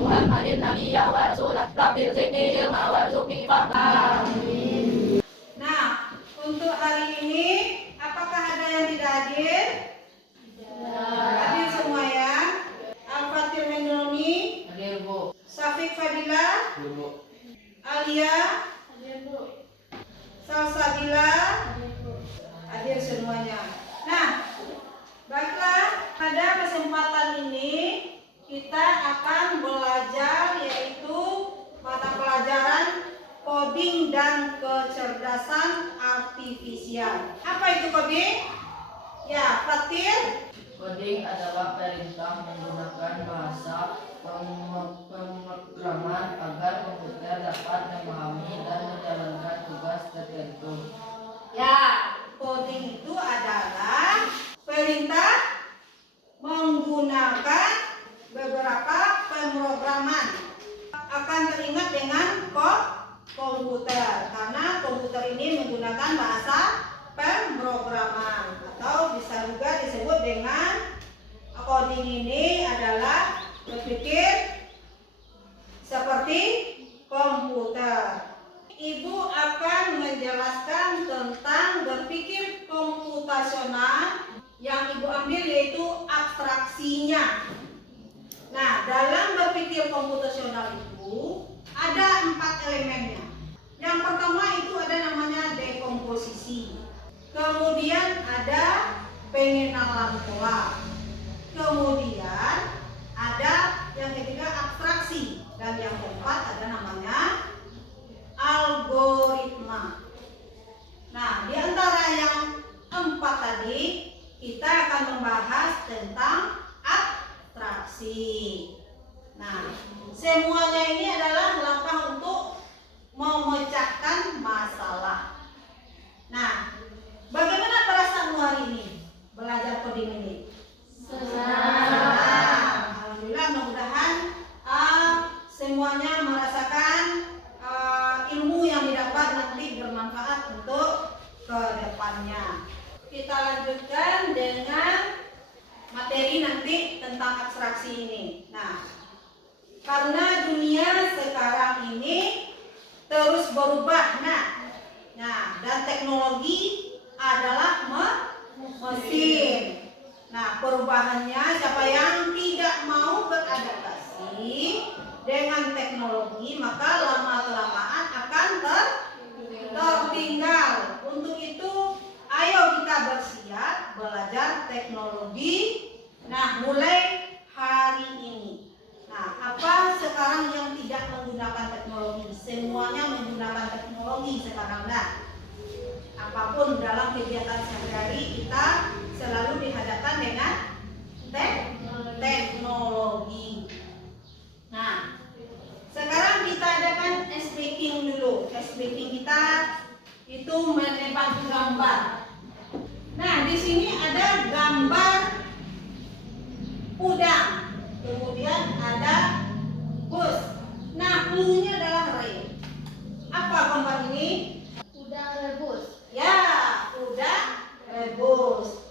محمد نبيا ورسولا رب زدني علما وارزقني فهما. Nah, untuk hari ini apakah ada yang tidak hadir? Hadir semua ya. Al-Fatih Hendroni. Hadir Bu. Syafiq Fadila. Hadir Bu. Alia. Hadir Bu. Salsabila. Hadir semuanya. Nah, baiklah, pada kesempatan ini kita akan belajar yaitu mata pelajaran coding dan kecerdasan artifisial. Apa itu coding? Ya, Fatir. Coding adalah perintah menggunakan bahasa pemrograman agar komputer dapat memahami dan menjalankan tugas tertentu. Ya, coding itu adalah perintah menggunakan beberapa pemrograman. Akan teringat dengan komputer karena komputer ini menggunakan bahasa pemrograman atau bisa juga disebut dengan coding ini adalah berpikir seperti komputer. Ibu akan menjelaskan tentang berpikir komputasional yang ibu ambil yaitu abstraksinya. Nah, dalam berpikir komputasional itu ada 4 elemennya. Yang pertama itu ada namanya dekomposisi. Kemudian ada pengenalan pola. Kemudian ada yang ketiga abstraksi. Dan yang keempat ada namanya algoritma. Nah, di antara yang 4 tadi kita akan membahas tentang abstraksi. Nah, semuanya ini adalah langkah untuk memecahkan masalah. Nah, bagaimana perasaanmu hari ini belajar coding ini? Senang. Alhamdulillah, mudah-mudahan semuanya merasakan ilmu yang didapat nanti bermanfaat untuk kedepannya. Kita lanjutkan dengan materi nanti tentang abstraksi ini. Nah, karena dunia sekarang ini terus berubah, dan teknologi adalah mesin. Nah, perubahannya siapa yang tidak mau beradaptasi dengan teknologi maka lama-kelamaan akan tertinggal. Untuk itu, ayo kita bersiap belajar teknologi. Nah, mulai hari ini. Nah, apa sekarang yang tidak menggunakan teknologi? Semuanya menggunakan teknologi sekarang. Nah, apapun dalam kegiatan sehari-hari kita selalu dihadapkan dengan teknologi. Nah, sekarang kita adakan S-making dulu. S-making kita itu menembak gambar. Nah, di sini ada gambar udang. Kemudian ada bus. Nah, clue-nya adalah re. Apa gambar ini? Udang rebus. Ya, udang rebus.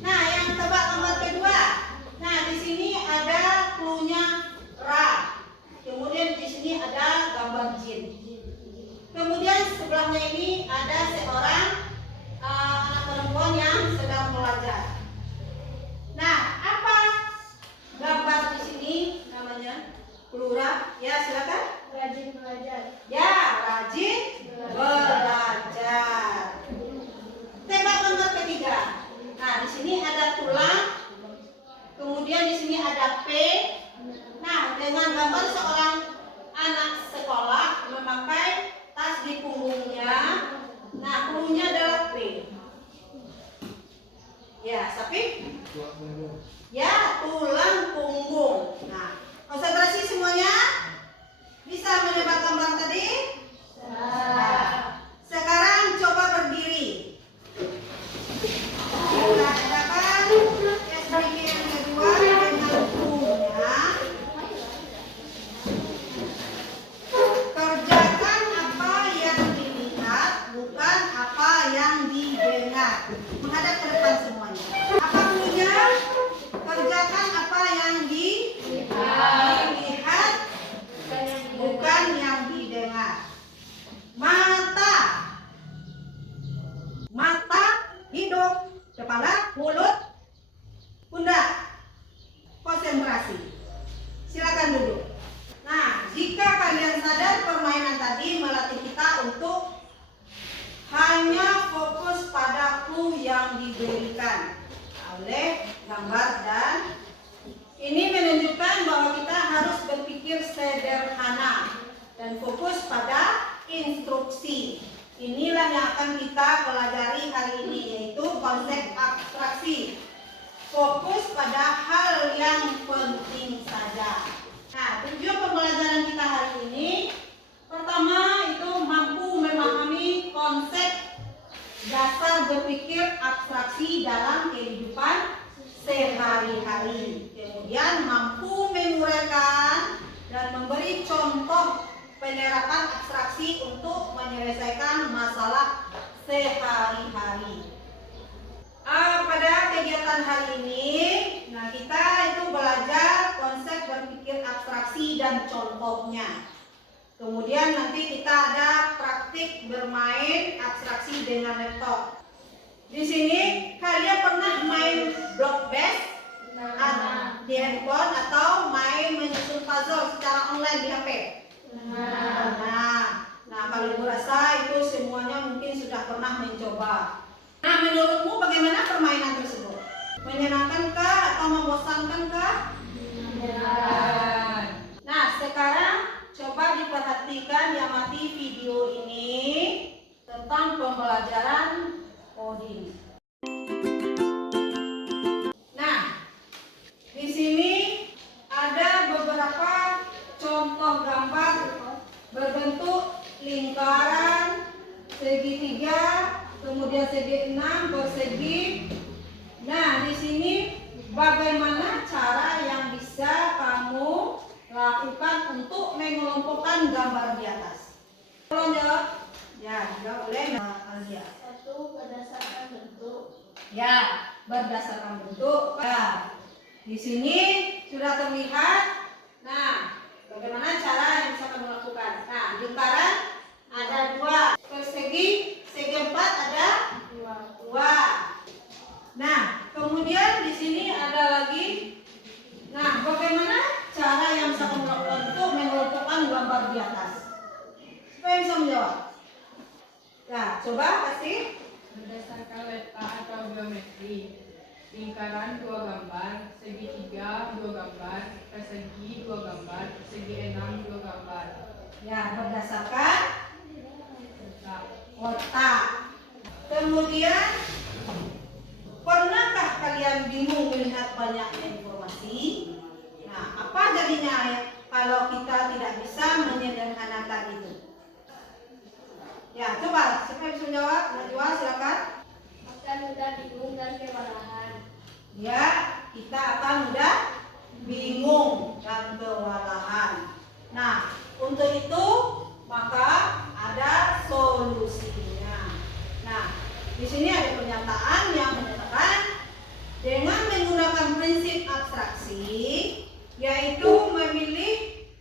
Nah, yang tebak gambar kedua. Nah, di sini ada clue-nya ra. Kemudian di sini ada gambar jin. Kemudian sebelahnya ini ada seorang anak perempuan yang sedang belajar. Nah, apa gambar di sini namanya? Plura. Ya, silakan. Rajin belajar. Ya, rajin belajar. Tebak gambar ketiga. Nah, di sini ada tulang. Kemudian di sini ada P. Nah, dengan gambar seorang anak sekolah memakai tas di punggungnya. Nah, clue-nya adalah P. Ya, Sapi? Ya, tulang punggung. Nah, konsentrasi semuanya. Di didirikan oleh gambar, dan ini menunjukkan bahwa kita harus berpikir sederhana dan fokus pada instruksi. Inilah yang akan kita pelajari hari ini, yaitu konsep abstraksi. Fokus pada hal yang penting saja. Nah, tujuan pembelajaran kita hari ini, pertama itu mampu memahami konsep dasar berpikir abstraksi dalam kehidupan sehari-hari. Kemudian mampu menguraikan dan memberi contoh penerapan abstraksi untuk menyelesaikan masalah sehari-hari. Pada kegiatan hari ini, kita itu belajar konsep berpikir abstraksi dan contohnya. Kemudian nanti kita ada praktik bermain abstraksi dengan laptop. Di sini kalian pernah main block base di handphone atau main menyusun puzzle secara online di HP? Nah, kalau Ibu rasa itu semuanya mungkin sudah pernah mencoba. Nah, menurutmu bagaimana permainan tersebut? Menyenangkankah atau membosankankah? Menyenangkan. Nah, sekarang coba diperhatikan, diamati video ini tentang pembelajaran coding. Nah, di sini ada beberapa contoh gambar berbentuk lingkaran, segitiga, kemudian segi 6, persegi. Nah, di sini bagaimana cara yang bisa kamu lakukan untuk mengelompokkan gambar di atas? Tolong jawab. Ya, jawab oleh Alia. Satu, berdasarkan bentuk. Ya, berdasarkan bentuk. Nah, di sini sudah terlihat. Nah, bagaimana cara yang bisa kamu lakukan? Nah, lingkaran ada 2, persegi, segi 4 ada 2. Nah, kemudian di sini ada lagi. Nah, bagaimana cara yang bisa kamu lakukan untuk mengelompokkan gambar di atas? Siapa yang bisa menjawab? Ya, coba kasih. Berdasarkan letak atau geometri, lingkaran 2 gambar, segitiga 2 gambar, persegi 2 gambar, persegi 6 2 gambar. Ya, berdasarkan Letak. otak. Kemudian, pernahkah kalian bingung melihat banyaknya informasi? Nah, apa jadinya kalau kita tidak bisa menyederhanakan itu? Ya, coba siapa yang bisa menjawab? Najwa, silakan. Akan mudah bingung dan kewalahan. Ya, kita akan mudah bingung dan kewalahan. Nah, untuk itu maka ada solusinya. Nah, di sini ada pernyataan yang menyatakan dengan menggunakan prinsip abstraksi, yaitu memilih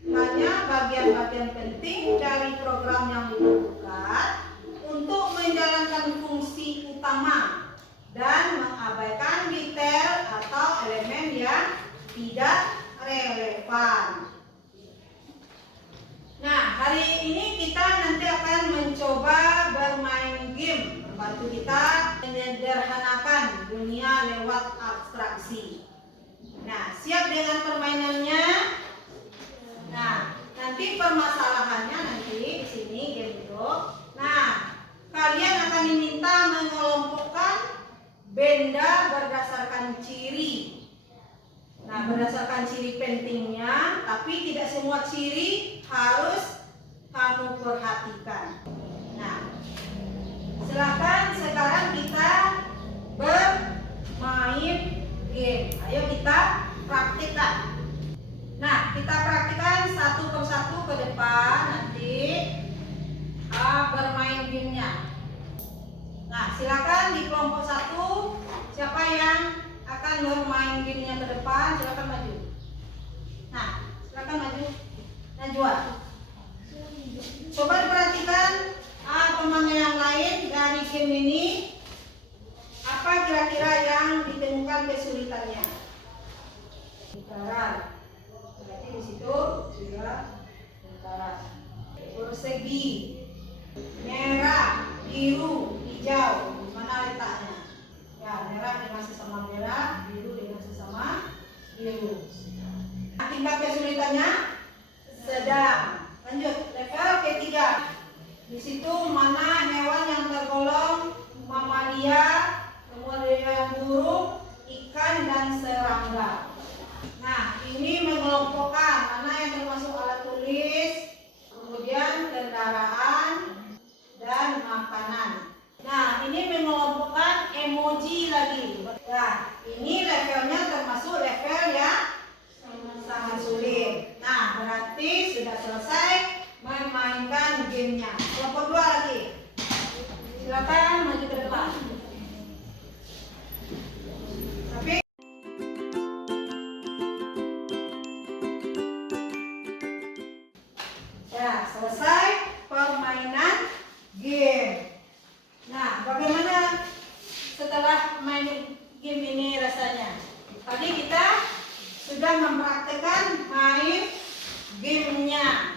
hanya bagian-bagian penting dari program yang dibutuhkan untuk menjalankan fungsi utama dan mengabaikan detail atau elemen yang tidak relevan. Nah, hari ini kita nanti akan mencoba bermain game, membantu kita menyederhanakan dunia lewat abstraksi. Nah, siap dengan permainannya? Nah, nanti permasalahannya nanti di sini game itu. Nah, kalian akan diminta mengelompokkan benda berdasarkan ciri. Nah, berdasarkan ciri pentingnya, tapi tidak semua ciri harus kamu perhatikan. Nah, silakan sekarang kita bermain game. Ayo kita praktikkan. Nah, kita praktikkan satu persatu ke depan nanti bermain gamenya. Nah, silakan di kelompok 1 siapa yang akan bermain gamenya ke depan, silakan maju. Nah, silakan maju. Najwa. Coba diperhatikan teman yang lain dari game ini, apa kira-kira yang ditemukan kesulitannya? Lingkaran. Berarti di situ sudah lingkaran. Persegi, merah, biru, hijau, mana letaknya? Ya, merah dengan sesama merah, biru dengan sesama biru. Tingkat kesulitannya sedang. Lanjut, level ketiga. Di situ mana hewan yang tergolong mamalia, kemudian burung, ikan, dan serangga. Nah, ini mengelompokkan mana yang termasuk alat tulis, kemudian kendaraan, dan makanan. Nah, ini mengelompokkan emoji lagi. Nah, ini levelnya termasuk level yang sangat sulit. Nah, berarti sudah selesai memainkan gamenya. Kelompok 2 lagi. Silakan maju ke depan. Tapi ya, selesai permainan game. Nah, bagaimana setelah main game ini rasanya? Tadi kita sudah mempraktekkan main gamenya.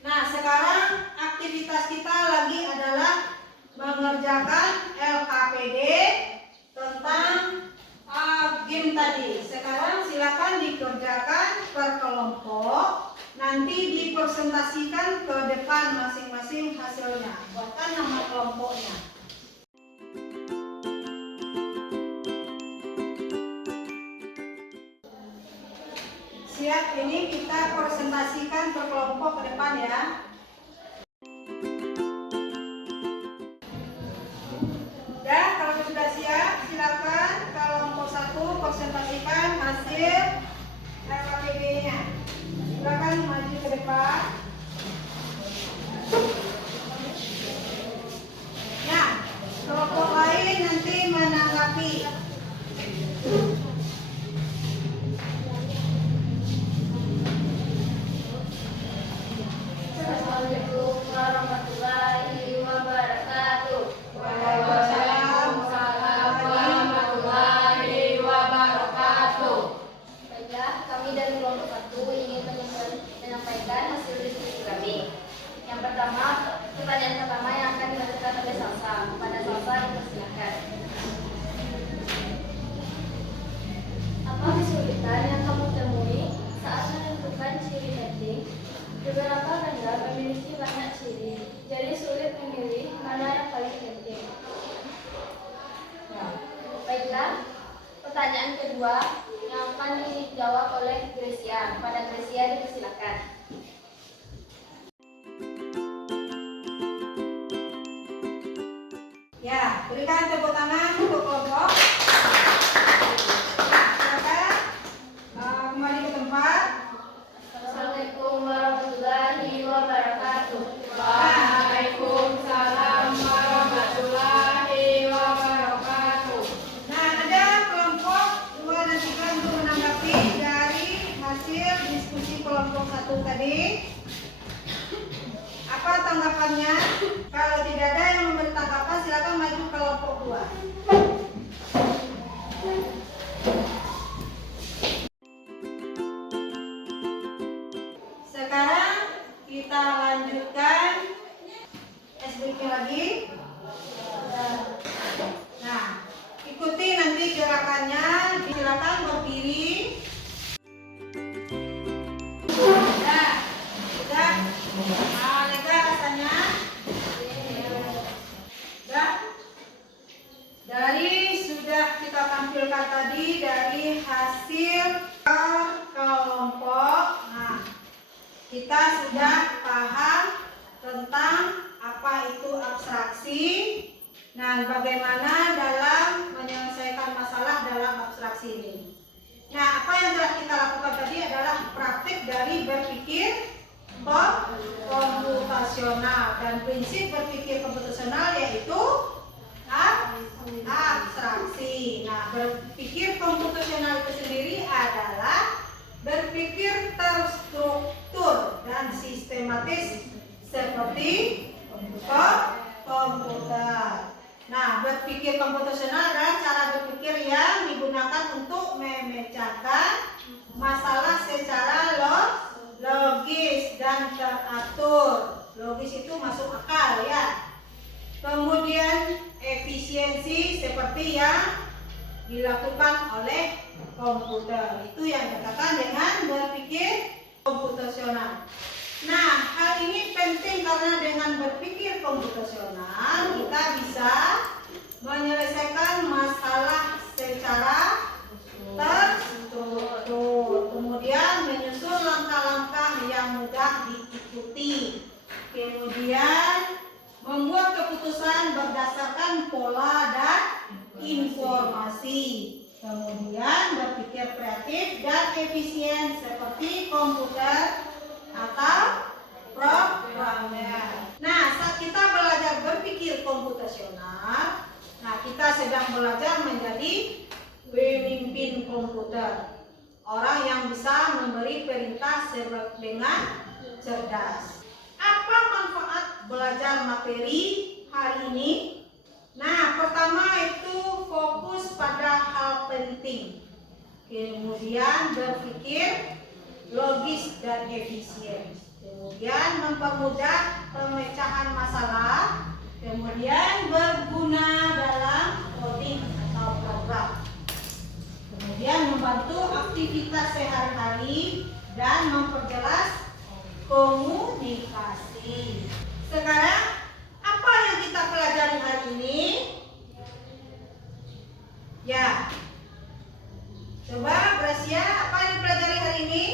Nah, sekarang aktivitas kita lagi adalah mengerjakan LKPD tentang game tadi. Sekarang silakan dikerjakan per kelompok. Nanti dipresentasikan ke depan masing-masing hasilnya. Buatkan nama kelompoknya. Siap, ini kita presentasikan per kelompok ke depan ya. Udah, kalau sudah siap, silakan kelompok 1 presentasikan hasil LKPD-nya. Silakan maju ke depan. Nah, kelompok lain nanti menanggapi. Assalamualaikum warahmatullahi wabarakatuh. Waalaikumsalam warahmatullahi wabarakatuh. Baiklah, kami dari kelompok 1 ingin menyampaikan hasil diskusi kami. Yang pertama, pertanyaan pertama yang akan dibacakan oleh Salsa. Kepada Salsa dipersilakan. Apa kesulitan yang kamu temui saat menentukan ciri penting? Beberapa benda memiliki banyak ciri, jadi sulit memilih mana yang paling penting. Baiklah, pertanyaan kedua yang akan dijawab oleh Gracia. Kepada Gracia dipersilakan. Ya, berikan tepuk tangan untuk kelompok. Silakan kembali ke tempat. Assalamualaikum warahmatullahi wabarakatuh. Waalaikumsalam warahmatullahi wabarakatuh. Nah, ada kelompok 2 dan 3 untuk menanggapi dari hasil diskusi kelompok 1 tadi. Apa tanggapannya? Kalau tidak ada yang memberi tanggapan, silakan maju kelompok 2. Sekarang kita lanjutkan SBQ lagi. Nah, ikuti nanti gerakannya. Silakan berdiri. Sudah, sudah. Lega rasanya. Sudah. Dari sudah kita tampilkan tadi dari hasil kelompok. Nah, kita sudah paham tentang apa itu abstraksi dan bagaimana dalam menyelesaikan masalah dalam abstraksi ini. Nah, apa yang telah kita lakukan tadi adalah praktik dari berpikir komputasional, dan prinsip berpikir komputasional yaitu abstraksi. Nah, berpikir komputasional itu sendiri adalah berpikir terstruktur dan sistematis seperti komputer. Nah, berpikir komputasional adalah cara berpikir yang digunakan untuk memecahkan masalah secara logis dan teratur. Logis itu masuk akal ya. Kemudian efisiensi seperti yang dilakukan oleh komputer. Itu yang dikatakan dengan berpikir komputasional. Nah, hal ini penting karena dengan berpikir komputasional kita bisa menyelesaikan masalah secara terstruktur, kemudian menyusun langkah-langkah yang mudah diikuti, kemudian membuat keputusan berdasarkan pola dan informasi, kemudian berpikir kreatif dan efisien seperti komputer atau programmer. Nah, saat kita belajar berpikir komputasional, nah kita sedang belajar menjadi pemimpin komputer, orang yang bisa memberi perintah dengan cerdas. Apa manfaat belajar materi hari ini? Nah, pertama itu fokus pada hal penting, kemudian berpikir logis dan efisien, kemudian mempermudah pemecahan masalah, kemudian berguna dalam coding atau program, kemudian membantu aktivitas sehari-hari dan memperjelas komunikasi. Sekarang apa yang kita pelajari hari ini? Ya, coba Gracia, apa yang dipelajari hari ini?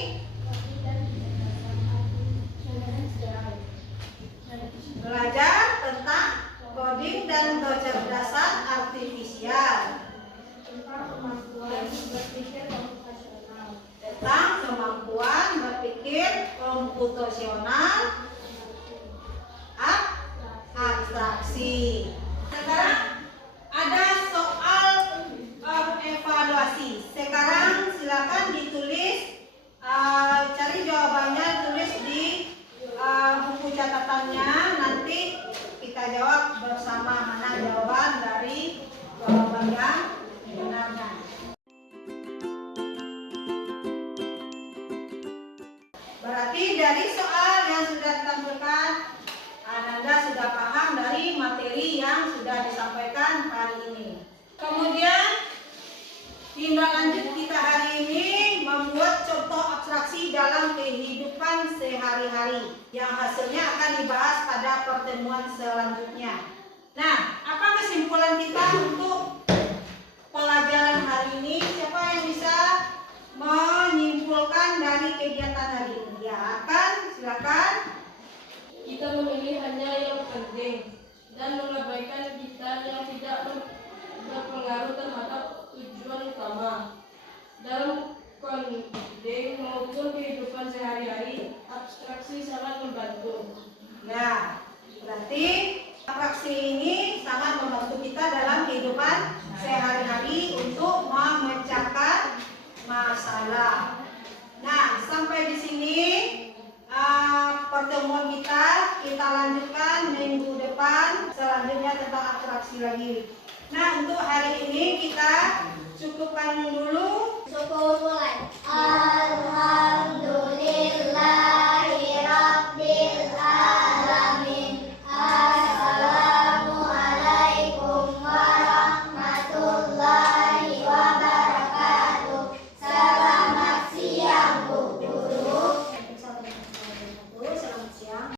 Belajar tentang coding dan kecerdasan artifisial, Tentang kemampuan berpikir komputasional. tentang kemampuan berpikir komputasional, abstraksi. Sekarang ada soal evaluasi. Sekarang silakan ditulis, cari jawabannya, tulis di buku catatannya. Nanti kita jawab bersama mana jawaban dari jawaban yang benarnya. Berarti dari soal yang sudah ditampilkan, Anda sudah paham dari materi yang sudah disampaikan hari ini. Kemudian tindak lanjut kita hari ini membuat contoh abstraksi dalam kehidupan sehari-hari yang hasilnya akan dibahas pada pertemuan selanjutnya. Nah, apa kesimpulan kita untuk pelajaran hari ini? Siapa yang bisa menyimpulkan dari kegiatan hari ini? Ya, silakan. Kita memilih hanya yang penting dan mengabaikan kita yang tidak berpengaruh terhadap tujuan utama. Dalam coding maupun kehidupan sehari-hari, abstraksi sangat membantu. Ya, berarti abstraksi ini sangat membantu kita dalam kehidupan sehari-hari untuk memecahkan masalah. Nah, sampai di sini pertemuan kita lanjutkan minggu depan, selanjutnya tentang abstraksi lagi. Nah, untuk hari ini kita cukupkan dulu. Syukur mulai. Alhamdulillah.